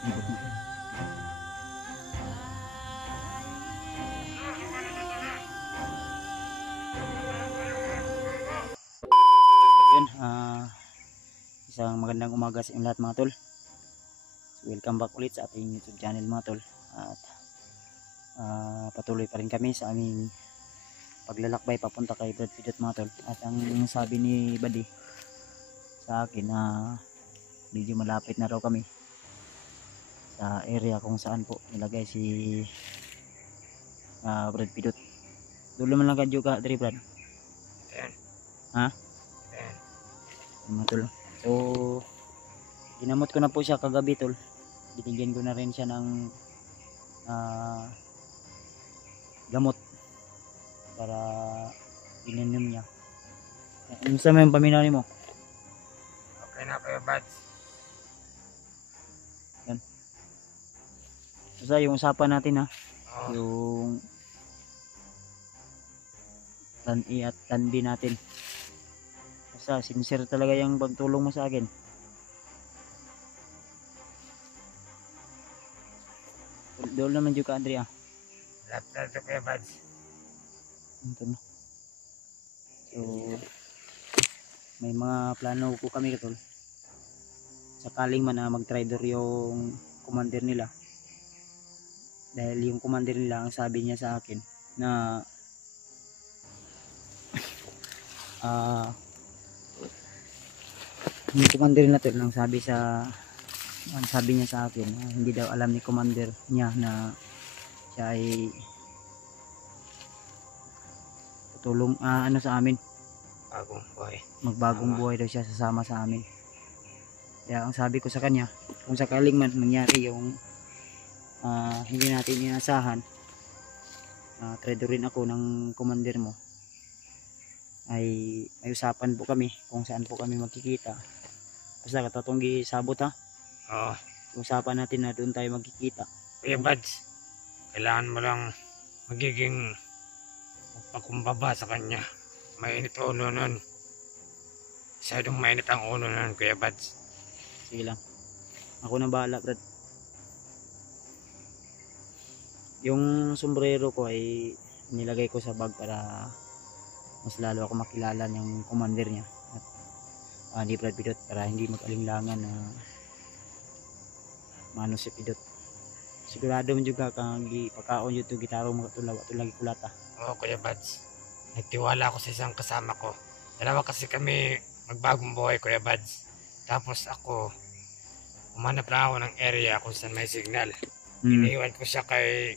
Ikot mo. Yun, isang magandang umaga sa inyong lahat mga tol. So, welcome back ulit sa ating YouTube channel mga tol. At patuloy pa rin kami sa aming paglalakbay papunta kay Brad Pidot mga tol. At ang sabi ni Buddy sa akin na medyo malapit na raw kami sa area kung saan po nilagay si Brad Pidot. Dulo man lang kadyo ka diri Brad. Ha? Mga tol. So ginamot ko na po siya kagabi tol. Binigyan ko na rin siya ng gamot para ininom niya. Ano sa may paminaw mo? Okay na kayo, Bads. Yan. So yung usapan natin ha. Oh, Yung plan A at plan B natin. Basta sincere talaga yung pagtulong mo sa akin. Doon naman juga Andrea. laptop to kayo, Bads. Ito na. So may mga plano po kami tol. Sakaling man na mag-trader yung commander nila. Dahil yung commander nila ang sabi niya sa akin na yung commander na tol ang sabi niya sa akin hindi daw alam ni commander niya na siya ay tutulong ano sa amin, Bagong buhay. magbagong buhay daw siya sasama sa amin. Kaya ang sabi ko sa kanya, kung sakaling man mangyari yung hindi natin inasahan, trader rin ako ng commander mo, ay may usapan po kami kung saan po kami magkikita. Basta katatong gisabot ha, Oh, usapan natin na doon tayo magkikita. kuya Bads, kailangan mo lang magiging pakumbaba sa kanya. Mainit ulo nun. Masyadong mainit ang ulo nun, kuya Bads. Sige lang, ako na bahala Brad. Yung sombrero ko ay nilagay ko sa bag para mas lalo ako makilala ng commander niya at ni Brad Pidot, para hindi mag-alinglangan na mano si Pidot. Sigurado mo juga kang pagkaon yung gitaro mga tulaw at lagi kulata. Oo, kuya Bads. Nagtiwala ako sa isang kasama ko. Dalawa kasi kami magbagong buhay, kuya Bads. Tapos ako, umanap na ako ng area kung saan may signal. Iniwan ko siya kay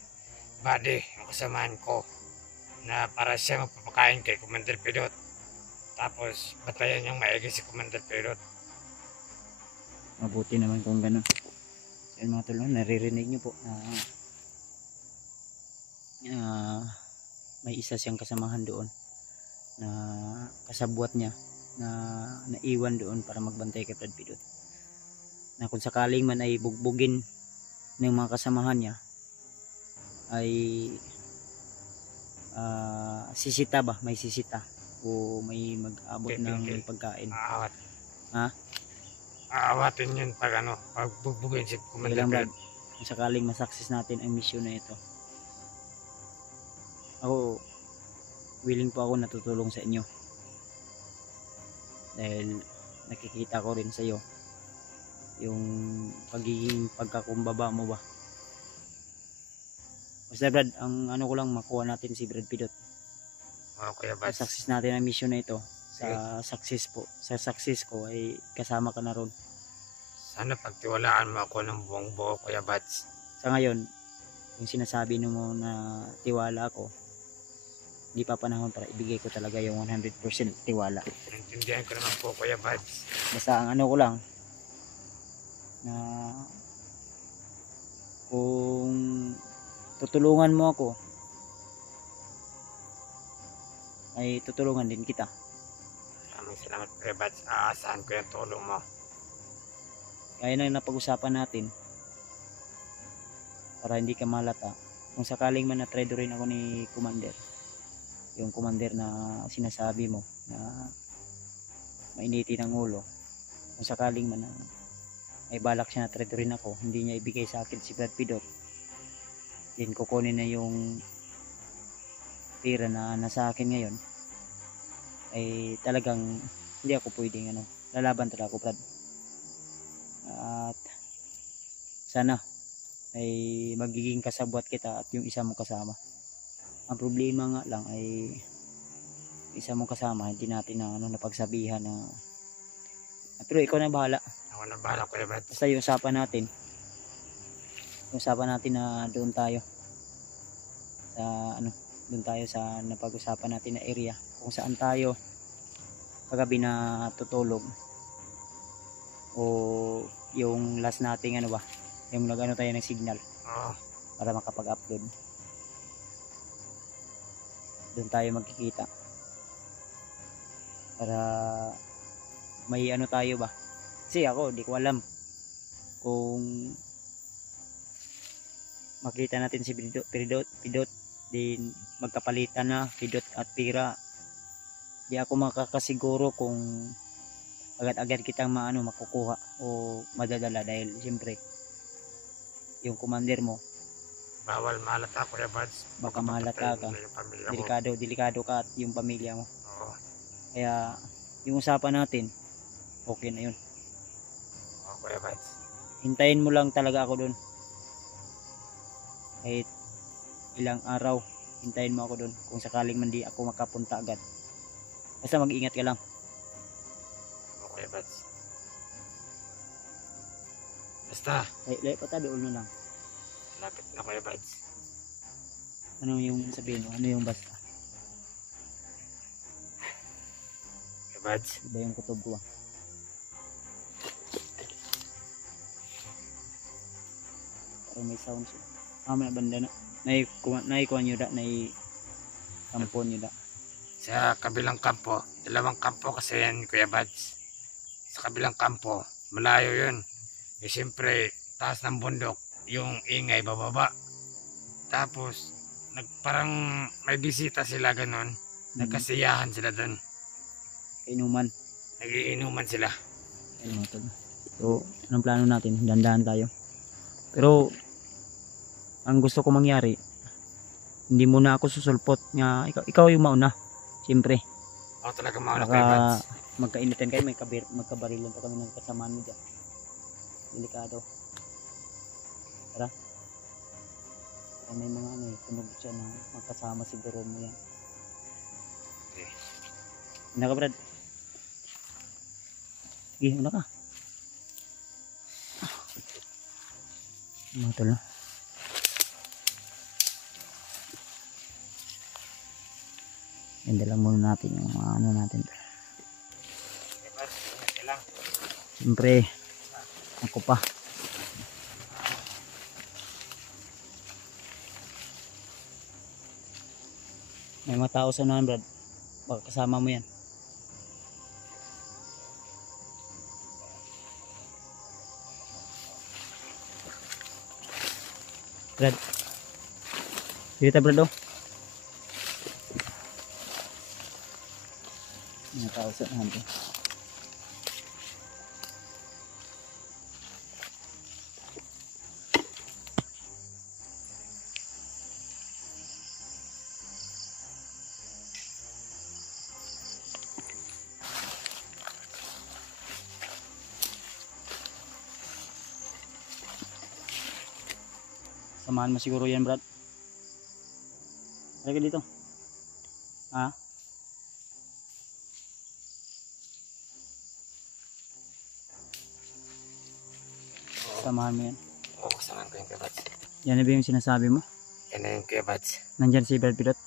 Buddy, ang kasamahan ko, na para siya magpapakain kay Commander Pidot. Tapos batayan niyang maigi si Commander Pidot. Mabuti naman kung ganun. Yan mga tulong, naririnig nyo po na may isa siyang kasamahan doon na kasabwat niya na naiwan doon para magbantay kay Brad Pidot, na kung sakaling man ay bugbugin ng mga kasamahan niya ay sisita ba, may sisita o may mag-abot ng pagkain. Aawat. Ha? Aawatin yun pag pag bugbugin si Sige Commander lang Brad, Pidot. kung sakaling masakses natin ang mission na ito, ako willing po ako natutulong sa inyo dahil nakikita ko rin sa iyo yung pagiging pagkakumbaba mo ba. Basta Brad, ang ano ko lang makuha natin si Brad Pidot. Oo, kuya Bads. Success natin ang mission na ito. Sa success ko ay kasama ka na ron. Sana pagtiwalaan mo ako ng buong buo, kuya Bads. Sa ngayon, yung sinasabi mo na tiwala ako, hindi pa panahon para ibigay ko talaga yung 100% tiwala. Naintindihan ko naman po, kuya Bads. Basta ang ano ko lang na kung tutulungan mo ako ay tutulungan din kita. Maraming salamat, kuya Bads. Aasahan ko yung tulong mo. Kaya na napag-usapan natin para hindi ka malata. Kung sakaling man na-trade rin ako ni Commander, yung Commander na sinasabi mo na mainitin ang ulo, kung sakaling man na ay balak siya na treasurin ako, hindi niya ibigay sa akin si Brad Pidot, then kukunin na yung pera na nasa akin ngayon, ay talagang hindi ako pwedeng lalaban talaga ako, Brad. At sana ay magiging kasabwat kita at yung isa mong kasama. Ang problema nga lang ay isa mong kasama hindi natin napagsabihan na pero ikaw na bahala. Ako na bahala, Kuya Bads. Basta yung usapan natin na doon tayo sa doon tayo sa napag-usapan natin na area kung saan tayo kagabi na tutulog, o yung last nating yung tayo ng signal para makapag-upload. Doon tayo magkikita para may tayo ba, kasi ako di ko alam kung makita natin si Pidot din magkapalitan na Pidot at pira. Di ako makakasiguro kung agad-agad kitang makukuha o madadala, dahil siyempre yung commander mo bawal malata, Kuya Bads. baka malata ka, delikado ka at yung pamilya mo. Oo. Kaya yung usapan natin okay na yun. Oo, Kuya Bads. Hintayin mo lang talaga ako doon kahit ilang araw, hintayin mo ako doon kung sakaling man di ako makapunta agad. Basta mag-ingat ka lang. Oo, Kuya Bads. Basta Lay pa doon na lang. lapit na, Kuya Bads. Ano yung sabihin mo? Ano yung basta? Kuya Bads. Iba yung kutob ko Parang may sounds. May banda na. Naikuha nyo da. Kampon nyo da. Sa kabilang kampo, dalawang kampo kasi yan, Kuya Bads. Sa kabilang kampo, malayo yun. E siyempre, taas ng bundok, yung ingay bababa. Tapos, parang may bisita sila ganon. Nagkasiyahan sila doon. Inuman. Nagiinuman sila. So, anong plano natin? Dandahan tayo. Pero, ang gusto ko mangyari, hindi muna ako susulpot nga ikaw yung mauna. Siyempre. Ako talaga mauna, Kuya Bads. Magkainitan kayo, magkabarilan pa kami ng kasamaan mo dyan. Delikado. Tara. Para may mga tunog siya na makasama siguro mo yan. Okay. Una ka, Brad? Sige, una ka. Matol na. Ganda lang muna natin yung natin. Siyempre, ako pa. May mga tao sa unahan, Brad. Baka kasama mo yan. Brad. Dito, Brad, May tao sa unahan to. Samahan mo siguro yan, Brad. Halika dito. Ha? Samahan mo yan. Oo, kasamahan ko yung Kuya Bads. Yan na ba yung sinasabi mo? Yan na yung Kuya Bads. Nandyan si Brad Pidot.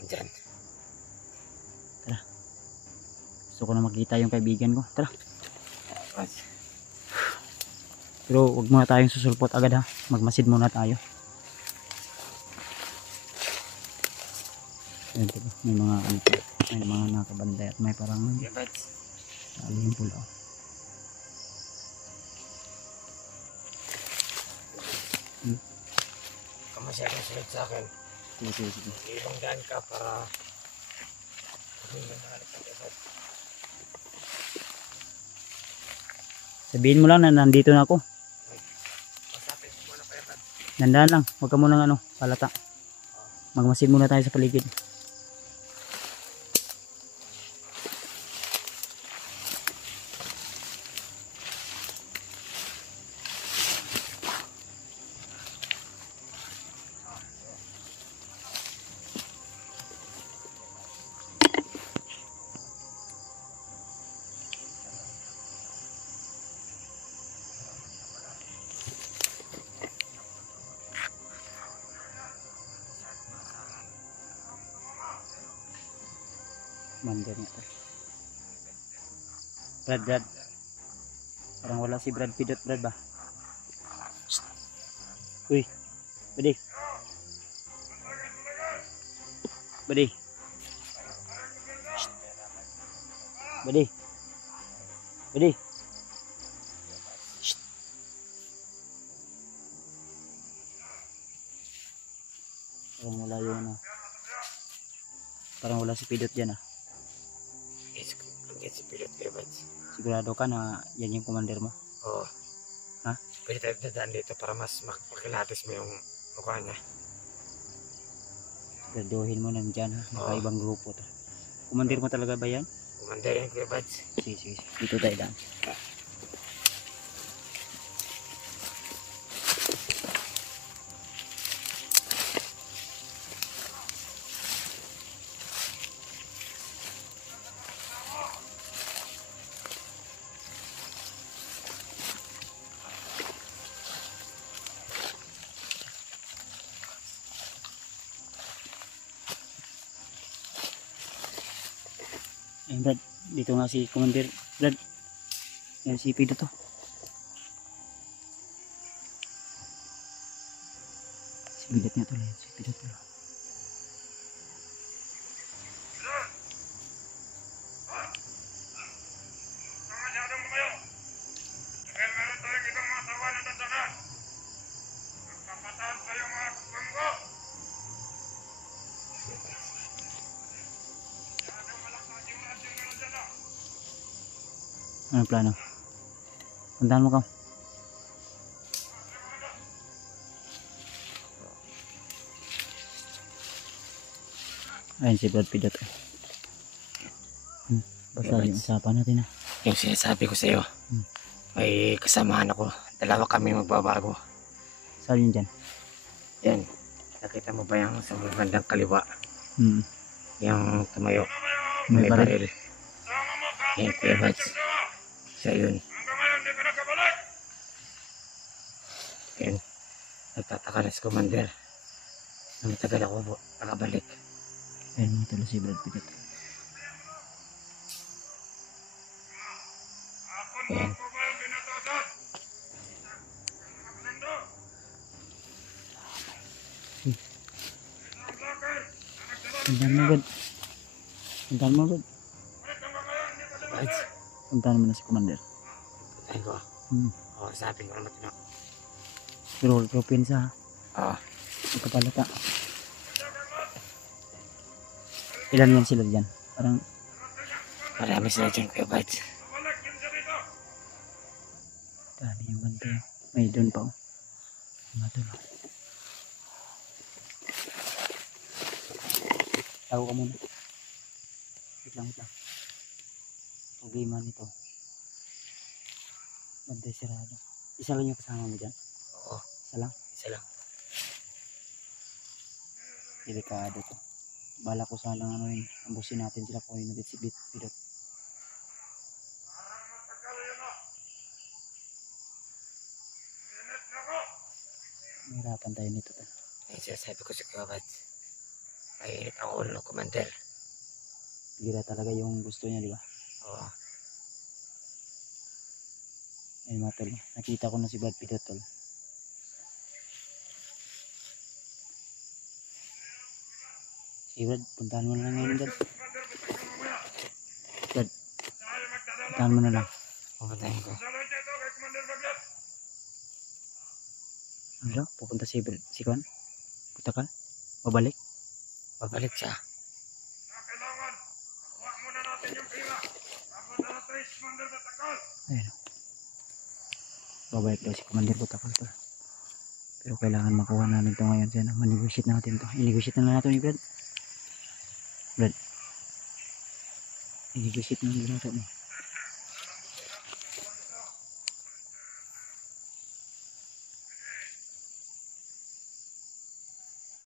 Nandyan. Tara. Gusto ko na makita yung kaibigan ko. Tara. Bads. Pero huwag muna tayong susulpot agad, ha. Magmasid muna tayo. Ayan, diba? May mga nakabanday at may parang Kuya Bads. aling pula. Kamasyadong sulit sa akin. Sige. Ibang daan ka para hindi na nalagay, Kuya Bads. Sabihin mo lang na nandito na ako. Masapit muna Kuya Bads. Nandaan lang. Huwag ka munang palata. Magmasid muna tayo sa paligid. Commander nga to. Brad. Parang wala si Brad Pidot, Brad ba? Shh. Uy. Buddy. Shh. Buddy. Shh. Parang wala yun Parang wala si Pidot dyan Yes, si Pilot Kuya Bads. Sigurado ka na yan yung commander mo? Oo. Ha? Pwede tayo dadaan dito para mas makilatis mo yung mukha niya. Siguraduhin mo nandyan ha. Oo. Nakaibang grupo to. Commander mo talaga ba yan? Commander yan Kuya Bads. Sige. Dito tayo daan. Ayun Brad, dito nga si Commander Brad. Yan si Pidot to. Si Pidot nga to lang. Si Pidot to lang. Anong plano? Puntahan mo ka. Ayun si Brad Pidot. Basta yung usapan natin Yung sinasabi ko sa iyo, may kasamahan ako. Dalawa kami magbabago. Saan yun dyan? Yan. Nakita mo ba yung sa bandang kaliwa? Yung tumayo. May May baril. baril. Yan Kuya Bads. Siya yun. Yan. Nagtataka na si Commander. Na matagal ako nakabalik. Ayun mo tala si Brad Pidot. Yan. Puntahan mo Brad. Bads. Puntahan mo na si Commander. Puntahin ko. Oo, sabi ko naman ito. Pero huwag ko pinsa Oo. Magkapalata. Ilan yan sila dyan? Parang Marami sila dyan Kuya Bads. dami yung bantay. May doon pa Matulog. Tago ka muna. Wait lang. Problema nito. Bantay sirado. Isa lang yung kasama mo dyan? Oo. Isa lang? Isa lang. Delikado to. Bala ko sanang ambusin natin sila kung yung Pidot. Mahirapan tayo nito. Ay, sinasabi ko sa Kuya Bads. Mainit ang ulo ng Commander. Gira talaga yung gusto niya, di ba? Oo. Ayun mga tol. Nakita ko na si Brad Pidot tol. Si Brad, puntahan mo na lang ngayon Brad. Brad, puntahan mo na lang. Pupuntahin ko. Ano? Pupunta si Brad. Si Kwan? Punta ka? Babalik? Babalik siya. Ayun. babalik daw si Commander Butakal to. Pero kailangan makuha namin to ngayon. Sana manegotiate natin to. I-negotiate na lang natin ni Brad. Brad. I-negotiate na lang natin.